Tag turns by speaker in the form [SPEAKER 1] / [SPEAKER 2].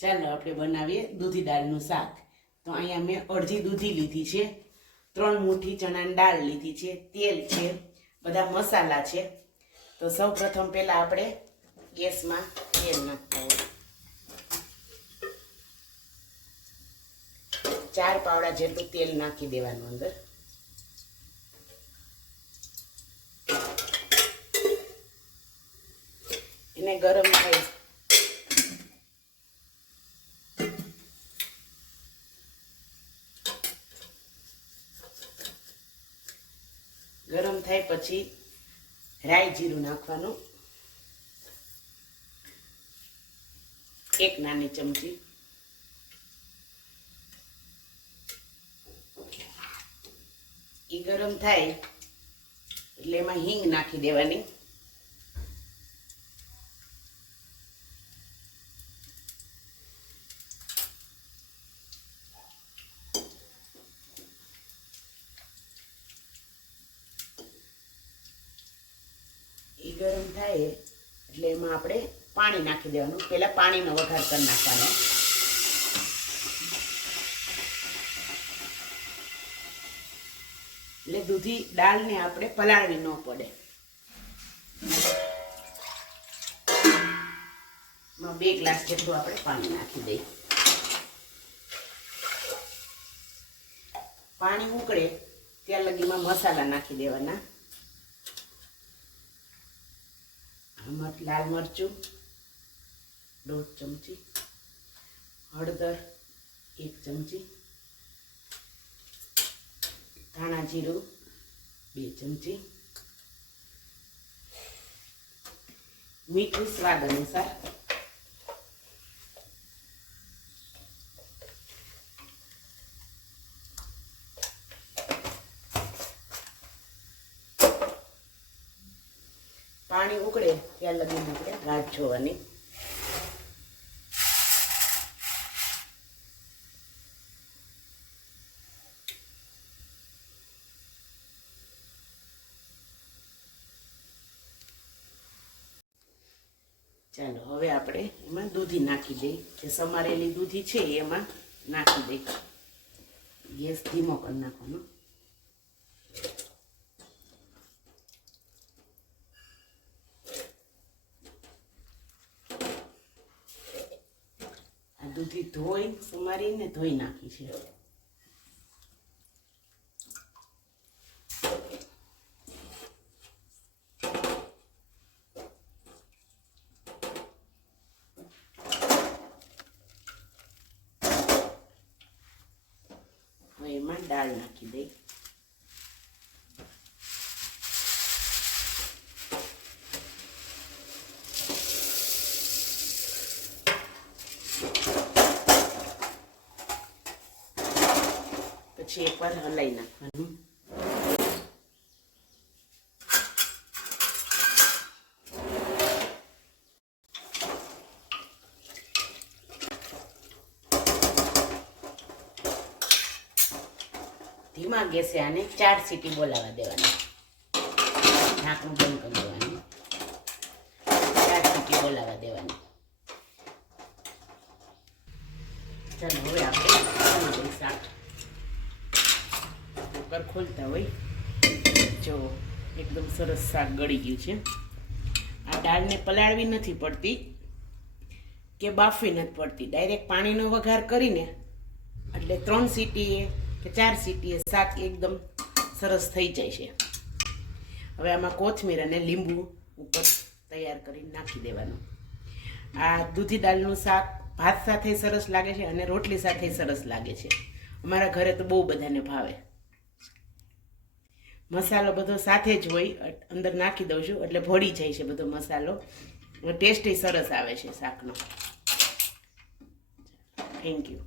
[SPEAKER 1] ચાલો આપણે બનાવીએ દૂધી દાળનું શાક. તો અહીંયા મેં અડધી દૂધી લીધી છે, ત્રણ મુઠ્ઠી ચણાની દાળ લીધી છે, તેલ છે, બધા મસાલા છે. તો સૌ પ્રથમ પહેલાં આપણે ગેસમાં તેલ નાખતા ચાર પાવડા જેટલું તેલ નાખી દેવાનું અંદર. એને ગરમ થાય ગરમ થાય પછી રાઈ જીરું નાખવાનું. એક નાની ચમચી. એ ગરમ થાય એટલે એમાં હિંગ નાખી દેવાની. એ ગરમ થાય એટલે એમાં આપણે પાણી નાખી દેવાનું. પહેલાં પાણીનો વઘાર કરી નાખવાનો. એટલે દૂધી દાળને આપણે પલાળવી ન પડે. બે ગ્લાસ જેટલું આપણે પાણી નાખી દઈએ. પાણી ઉકળે ત્યાં લગીમાં મસાલા નાખી દેવાના આમાં લાલ મરચું દોઢ ચમચી હળદર એક ચમચી ધાણા જીરું બે ચમચી મીઠું સ્વાદ અનુસાર પાણી ઉકળે, ત્યાં લગીને આપણે ગાંઠ જોવાની. ચાલો, હવે આપણે એમાં દૂધી નાખી દઈ જે સમારેલી દૂધી છે એમાં નાખી દઈ ગેસ ધીમો કરી નાખવાનો. દૂધી ધોઈ સમારીને ધોઈ નાખી છે. એમાં દાળ નાખી દઈ. પછી એકવાર હલાઈ નાખવાનું. ધીમા ગેસે આને ચાર સીટી બોલાવા દેવાની. ઢાંકણું બંધ કરી દેવાનું. ચાર સીટી બોલાવા દેવાની. ચાલો હવે આપણે શાક કુકર ખોલતા હોય, જો એકદમ સરસ શાક ગળી ગયું છે. આ દાળને પલાળવી નથી પડતી કે બાફવી નથી પડતી. ડાયરેક્ટ પાણીનો વઘાર કરીને એટલે ત્રણ સીટીએ કે ચાર સીટીએ શાક એકદમ સરસ થઈ જાય છે. હવે આમાં કોથમીર અને લીંબુ ઉપર તૈયાર કરીને નાખી દેવાનું. આ દૂધી દાળનું શાક ભાત સાથે સરસ લાગે છે અને રોટલી સાથે સરસ લાગે છે. અમારા ઘરે તો બહુ બધાને ભાવે. મસાલો બધો સાથે જ હોય, અંદર નાખી દઉં છું, એટલે ભળી જાય છે બધો મસાલો. ટેસ્ટ સરસ આવે છે શાકનો. Thank you